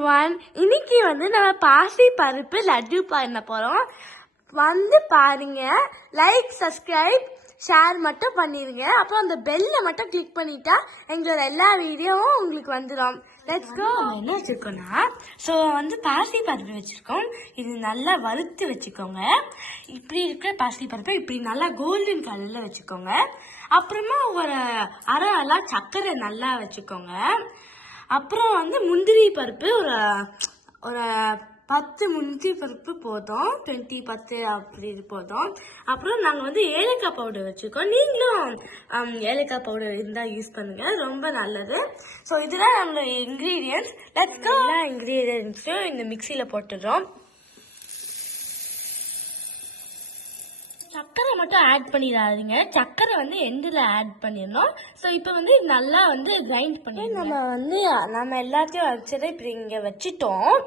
everyone. இன்னைக்கு நம்ம பாசி பருப்பு லட்டு பண்ண போறோம். பாருங்க, லைக், சப்ஸ்கிரைப், ஷேர் மட்டும் பண்ணிருங்க. அப்புறம் அந்த பெல்ல மட்டும் கிளிக் பண்ணிட்டா எங்களோட எல்லா வீடியோவும் உங்களுக்கு வந்துடும். Let's go. என்ன வச்சிருக்கோம்னா, பாசி பருப்பு வச்சிருக்கோம். இது நல்லா வறுத்து வச்சுக்கோங்க. இப்படி இருக்கிற பாசி பருப்பு இப்படி நல்லா கோல்டன் கலர்ல வச்சுக்கோங்க. அப்புறமா ஒரு அரை சர்க்கரை நல்லா வச்சுக்கோங்க. அப்புறம் முந்திரி பருப்பு ஒரு 10 முந்திரி பருப்பு போதும். 10 அப்படி போதும். அப்புறம் நாங்கள் ஏலக்காய் பவுடர் வச்சுருக்கோம். நீங்களும் ஏலக்காய் பவுடர் இருந்தால் யூஸ் பண்ணுங்க, ரொம்ப நல்லது. ஸோ இதுதான் நம்மளோட இன்க்ரீடியன்ட்ஸ். எல்லா இன்க்ரீடியன்ட்ஸும் இந்த மிக்சியில் போட்டுடுறோம். சர்க்கரை மட்டும் ஆட் பண்ணிடாதீங்க. சர்க்கரை எண்டில் ஆட் பண்ணிடணும். ஸோ இப்போ நல்லா கிரைண்ட் பண்ணி நம்ம எல்லாத்தையும் வச்சுட்டு இப்படி இங்கே வச்சுட்டோம்.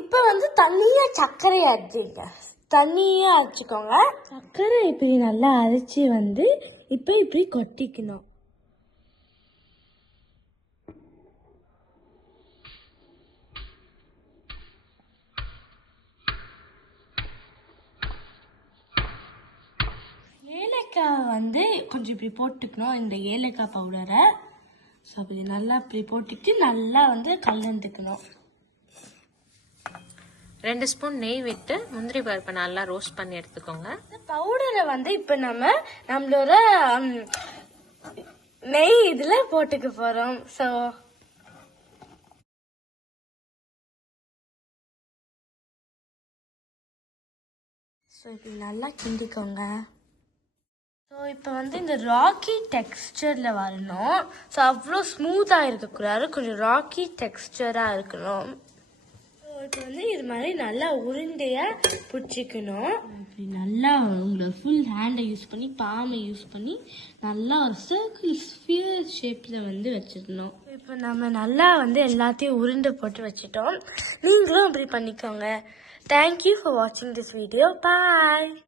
இப்போ தண்ணியாக சர்க்கரை அரைச்சிங்க. தண்ணியாக அரைச்சிக்கோங்க. சர்க்கரை இப்படி நல்லா அரைச்சி இப்போ இப்படி கொட்டிக்கணும். ஏலக்காய் கொஞ்சம் இப்படி போட்டுக்கணும், இந்த ஏலக்காய் பவுடரை. ஸோ அப்படி நல்லா இப்படி போட்டுக்கிட்டு நல்லா கலந்துக்கணும். 2 ஸ்பூன் நெய் விட்டு முந்திரி பருப்பை நல்லா ரோஸ்ட் பண்ணி எடுத்துக்கோங்க. இந்த பவுடரை இப்போ நம்மளோட நெய் இதில் போட்டுக்க போகிறோம். ஸோ இப்படி நல்லா கிண்டிக்கோங்க. ஸோ இப்போ இந்த ராக்கி டெக்ஸ்டரில் வரணும். ஸோ அவ்வளோ ஸ்மூத்தாக இருக்கக்கூடாது, கொஞ்சம் ராக்கி டெக்ஸ்டராக இருக்கணும். ஸோ இப்போ இது மாதிரி நல்லா உருண்டையாக பிடிச்சிக்கணும். இப்படி நல்லா உங்களோட ஃபுல் ஹேண்டை யூஸ் பண்ணி, பாமை யூஸ் பண்ணி நல்லா ஒரு சர்க்கிள் ஸ்பியர் ஷேப்பில் வச்சிடணும். இப்போ நம்ம நல்லா எல்லாத்தையும் உருண்டை போட்டு வச்சிட்டோம். நீங்களும் அப்படி பண்ணிக்கோங்க. Thank you for watching this video. Bye.